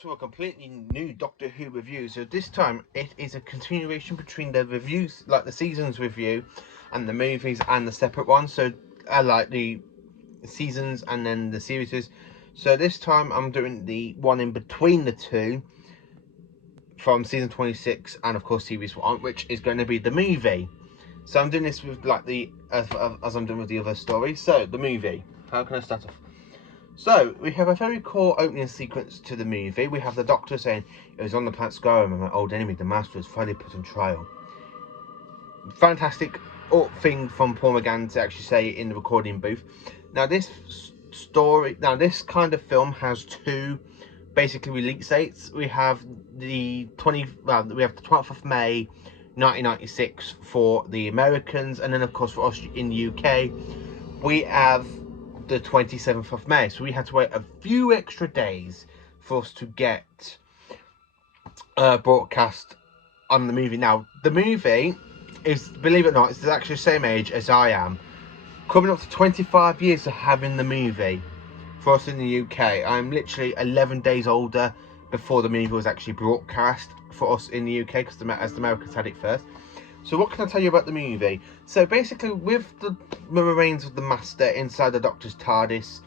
to a completely new Doctor Who review. So this time it is a continuation between the reviews, like the seasons review, and the movies and the separate ones. So I like the seasons and then the series. So this time I'm doing the one in between the two from season 26 and of course series 1, which is going to be the movie. So I'm doing this with like the as I'm doing with the other stories. So the movie. How can I start off? So, we have a very cool opening sequence to the movie. We have the Doctor saying, "It was on the planet Skyrim and my old enemy, the Master, was finally put on trial." Fantastic thing from Paul McGann to actually say it in the recording booth. Now, this kind of film has two basically release dates. We have the 12th of May 1996 for the Americans, and then of course for us in the UK, we have the 27th of May. So we had to wait a few extra days for us to get broadcast on the movie. Now, the movie is, believe it or not, it's actually the same age as I am. Coming up to 25 years of having the movie for us in the UK. I'm literally 11 days older before the movie was actually broadcast for us in the UK, because as the Americans had it first. So what can I tell you about the movie? So basically, with the remains of the Master inside the Doctor's Tardis,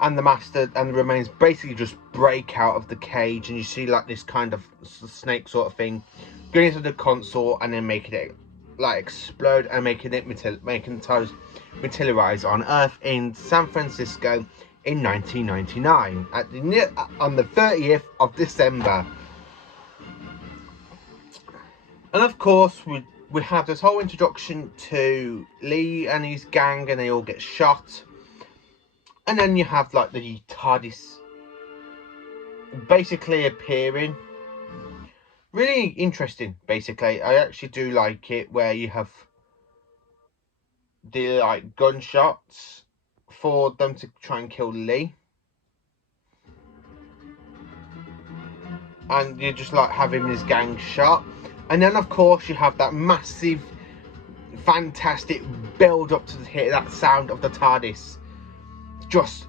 and the Master and the remains basically just break out of the cage, and you see like this kind of snake sort of thing going into the console and then making it like explode and making the TARDIS materialize on Earth in San Francisco in 1999 on the 30th of December. And of course, we have this whole introduction to Lee and his gang, and they all get shot. And then you have like the TARDIS basically appearing. Really interesting, basically. I actually do like it, where you have the like gunshots for them to try and kill Lee. And you just like have him and his gang shot. And then of course you have that massive, fantastic build up to hear that sound of the TARDIS just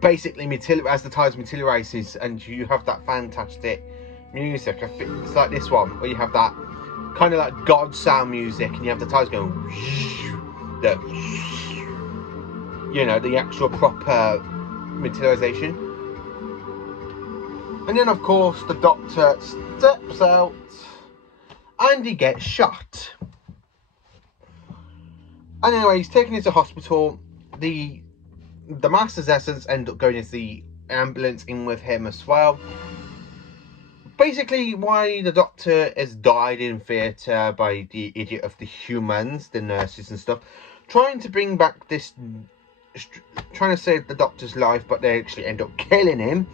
basically as the TARDIS materializes, and you have that fantastic music. I think it's like this one where you have that kind of like God sound music, and you have the TARDIS going, the actual proper materialization. And then of course the Doctor steps out and he gets shot. And anyway, he's taken into hospital. The Master's essence end up going into the ambulance in with him as well. Basically, why the Doctor has died in theatre by the idiot of the humans, the nurses and stuff, trying to bring back this, trying to save the Doctor's life, but they actually end up killing him,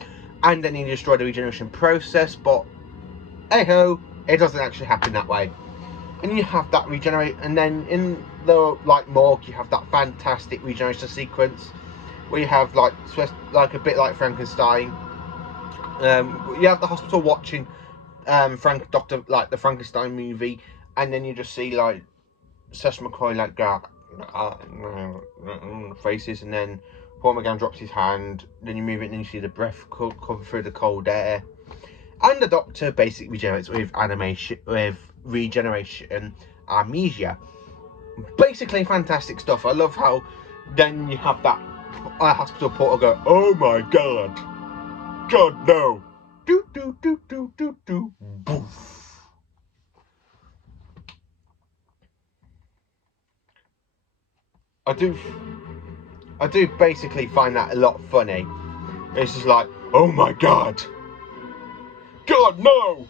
and then he destroyed the regeneration process. But hey-ho, it doesn't actually happen that way. And you have that regenerate, and then in the morgue, you have that fantastic regeneration sequence where you have like a bit like Frankenstein. You have the hospital watching the Frankenstein movie, and then you just see like Seth MacFarlane like faces, and then Paul McGann drops his hand. Then you move it, and then you see the breath come through the cold air, and the Doctor basically regenerates with regeneration amnesia. Basically fantastic stuff. I love how then you have that hospital portal go, "Oh my god, God no, do do do do do do, boof." I do basically find that a lot funny. It's just like, "Oh my god, God no,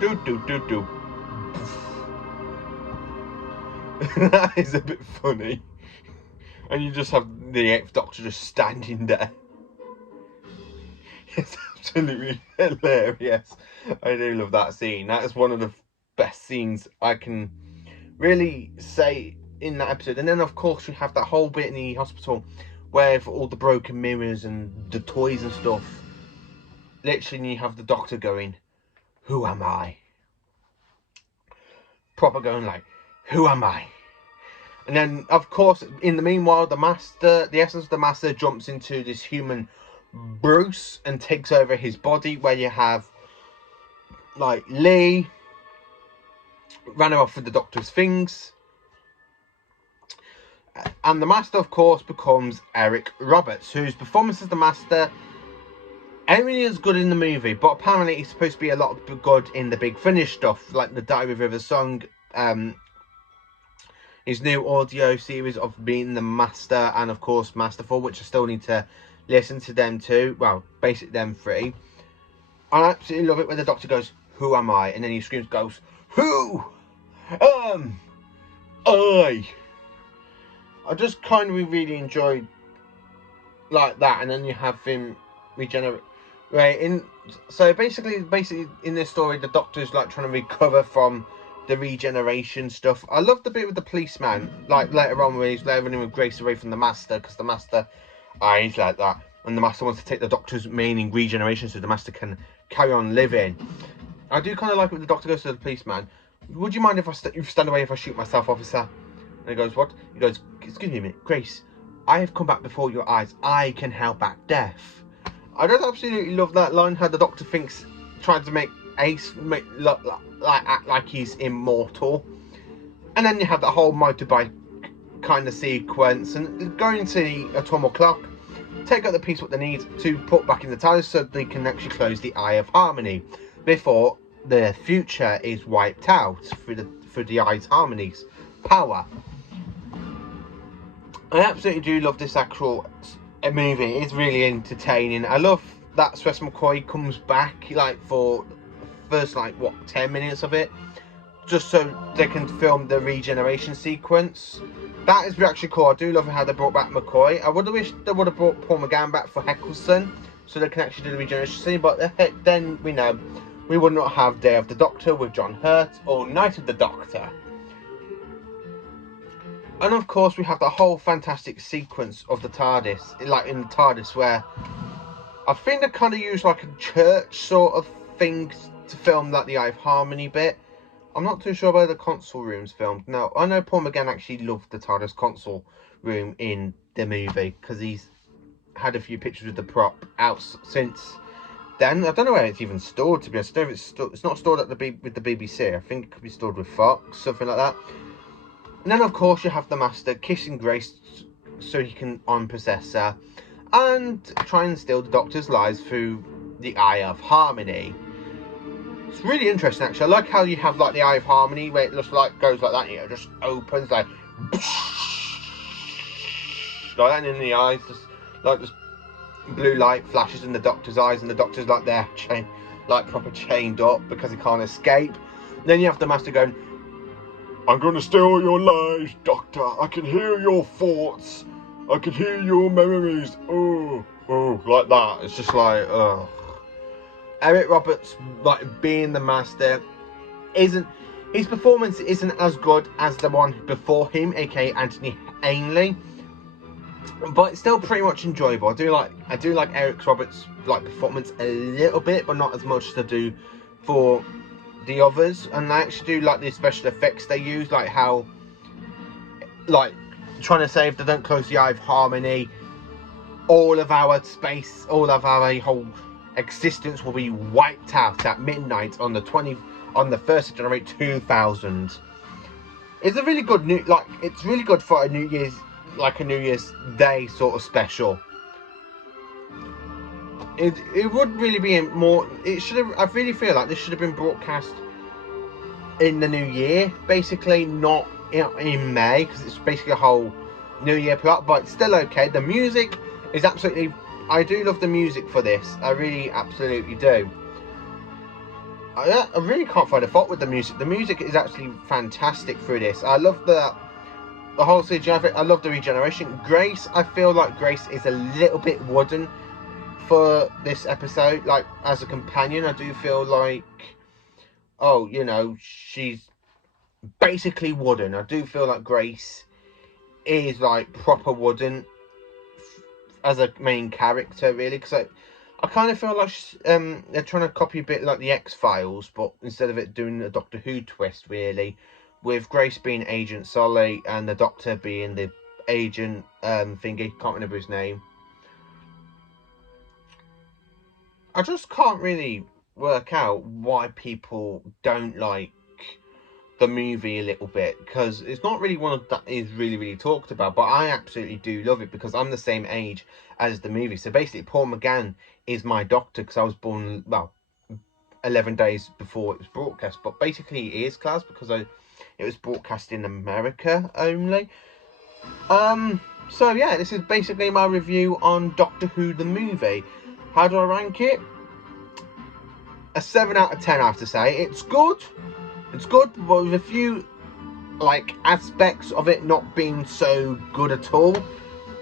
do do do do." That is a bit funny. And you just have the 8th Doctor just standing there. It's absolutely hilarious. I do love that scene. That is one of the best scenes I can really say in that episode. And then of course you have that whole bit in the hospital where all the broken mirrors and the toys and stuff. Literally you have the Doctor going, "Who am I?" Proper going like, "Who am I?" And then, of course, in the meanwhile, the essence of the Master jumps into this human Bruce and takes over his body, where you have, like, Lee ran off with the Doctor's things. And the Master, of course, becomes Eric Roberts, whose performance as the Master ain't really as good in the movie, but apparently he's supposed to be a lot good in the Big Finish stuff, like the Diary of River song, his new audio series of being the Master, and of course Masterful, which I still need to listen to them too. Well, basically them three. I absolutely love it when the Doctor goes, "Who am I?" and then he screams, goes, "Who am I?" I just kind of really enjoyed like that, and then you have him regenerate. Right, so basically in this story, the Doctor's like trying to recover from the regeneration stuff. I love the bit with the policeman, like later on where he's letting him Grace away from the Master, because the Master, he's like that, and the Master wants to take the Doctor's meaning regeneration so the Master can carry on living. I do kind of like it when the Doctor goes to the policeman. "Would you mind if I stand away if I shoot myself, officer?" And he goes, "What?" He goes, "Excuse me a minute, Grace. I have come back before your eyes. I can help back death." I just absolutely love that line, how the Doctor trying to make Ace act like he's immortal. And then you have that whole motorbike kind of sequence, and going to the atomic clock, take out the piece what they need to put back in the Tardis so they can actually close the Eye of Harmony before the future is wiped out through the Eye's Harmony's power. I absolutely do love this actual movie. It's really entertaining. I love that Swiss McCoy comes back like for the first 10 minutes of it, just so they can film the regeneration sequence. That is actually cool. I do love how they brought back McCoy. I would have wished they would have brought Paul McGann back for Eccleston so they can actually do the regeneration scene, but then we know we would not have Day of the Doctor with John Hurt or Night of the Doctor. And of course we have the whole fantastic sequence of the TARDIS, like in the TARDIS, where I think they kind of used like a church sort of thing to film like the Eye of Harmony bit. I'm not too sure where the console room's filmed. No, I know Paul McGann actually loved the TARDIS console room in the movie because he's had a few pictures of the prop out since then. I don't know where it's even stored, to be honest. I know it's not stored with the BBC. I think it could be stored with Fox, something like that. And then, of course, you have the Master kissing Grace so he can unpossess her and try and steal the Doctor's lives through the Eye of Harmony. It's really interesting, actually. I like how you have like the Eye of Harmony where it just like goes like that, just opens like that, and in the eyes, just like this blue light flashes in the Doctor's eyes, and the Doctor's like there, proper chained up because he can't escape. And then you have the Master going, "I'm going to steal your lives, Doctor. I can hear your thoughts. I can hear your memories. Oh, like that." It's just like, ugh. Eric Roberts, like being the Master, his performance isn't as good as the one before him, aka Anthony Ainley, but it's still pretty much enjoyable. I do like Eric Roberts' performance a little bit, but not as much as I do for the others. And I actually do like the special effects they use, like how trying to say if they don't close the Eye of Harmony, all of our space, all of our whole existence will be wiped out at midnight on the 1st of January 2000. It's a really good it's really good for a New Year's Day sort of special. It would really be more. It should have. I really feel like this should have been broadcast in the new year, basically, not in May, because it's basically a whole New Year plot. But it's still okay. The music is absolutely. I do love the music for this. I really absolutely do. I really can't find a fault with the music. The music is actually fantastic through this. I love the whole CGI. I love the regeneration. Grace, I feel like Grace is a little bit wooden for this episode, like as a companion. I do feel like, she's basically wooden. I do feel like Grace is like proper wooden as a main character, really, because I kind of feel like they're trying to copy a bit like the X-Files, but instead of it doing a Doctor Who twist, really, with Grace being Agent Sully and the Doctor being the agent thingy, can't remember his name. I just can't really work out why people don't like the movie a little bit, because it's not really one that is really talked about, but I absolutely do love it because I'm the same age as the movie. So basically Paul McGann is my Doctor because I was born, well, 11 days before it was broadcast, but basically it is class because it was broadcast in America only. So yeah, this is basically my review on Doctor Who the movie. How do I rank it? A 7 out of 10, I have to say. It's good, but with a few aspects of it not being so good at all,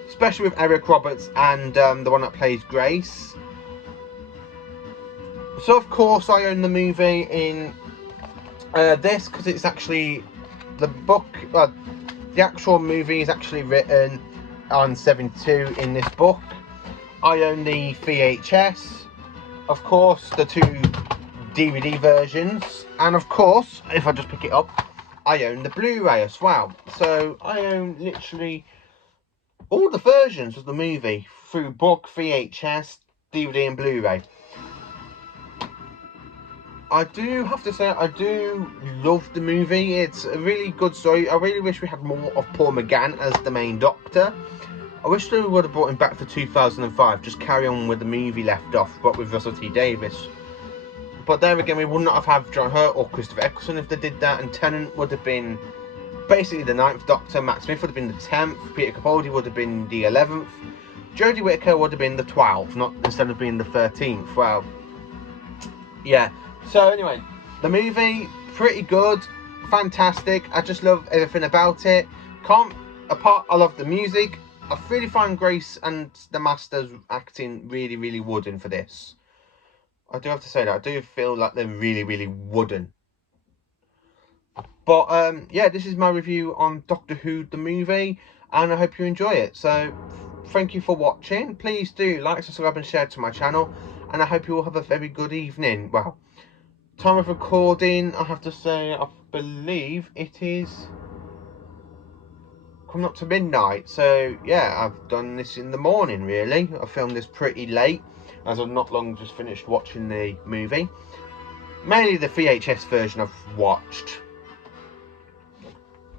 especially with Eric Roberts and the one that plays Grace. So of course I own the movie in this because it's actually the book. The actual movie is actually written on 72 in this book. I own the VHS, of course, the 2 DVD versions, and of course, if I just pick it up, I own the Blu-ray as well. So I own literally all the versions of the movie through book, VHS, DVD and Blu-ray. I do have to say, I do love the movie. It's a really good story. I really wish we had more of Paul McGann as the main Doctor. I wish they would have brought him back for 2005, just carry on with the movie left off, but with Russell T Davies. But there again, we would not have had John Hurt or Christopher Eccleston if they did that, and Tennant would have been basically the 9th Doctor, Matt Smith would have been the 10th, Peter Capaldi would have been the 11th, Jodie Whittaker would have been the 12th, not instead of being the 13th. Well, yeah. So anyway, the movie, pretty good, fantastic. I just love everything about it. I love the music. I really find Grace and the Masters acting really wooden for this. I do have to say that. I do feel like they're really wooden. But yeah, this is my review on Doctor Who the movie, and I hope you enjoy it. So thank you for watching. Please do like, subscribe and share to my channel, and I hope you all have a very good evening. Well, time of recording, I have to say, I believe it is coming up to midnight. So yeah, I've done this in the morning really. I filmed this pretty late as I've not long just finished watching the movie. Mainly the VHS version I've watched.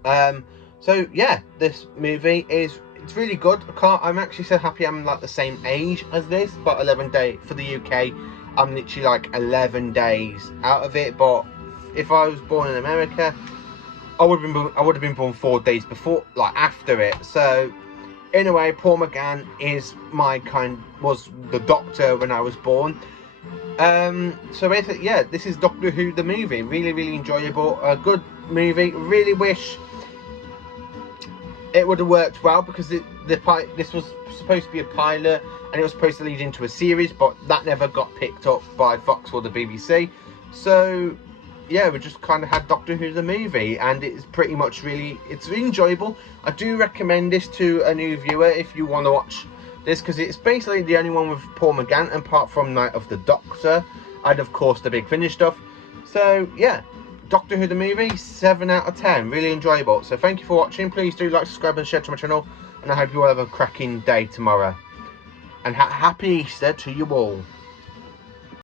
So yeah, this movie it's really good. I'm actually so happy I'm like the same age as this, but 11 days for the UK. I'm literally like 11 days out of it. But if I was born in America, I would have been born 4 days before, after it. So in a way, Paul McGann was the Doctor when I was born. So basically, yeah, this is Doctor Who the movie. Really enjoyable, a good movie. Really wish it would have worked well, because this was supposed to be a pilot and it was supposed to lead into a series, but that never got picked up by Fox or the BBC. So yeah, we just kind of had Doctor Who the movie, and it's pretty much it's really enjoyable. I do recommend this to a new viewer if you want to watch this, because it's basically the only one with Paul McGann apart from Night of the Doctor and of course the Big Finish stuff. So yeah, Doctor Who the movie, 7 out of 10, really enjoyable. So thank you for watching. Please do like, subscribe and share to my channel, and I hope you all have a cracking day tomorrow, and happy Easter to you all.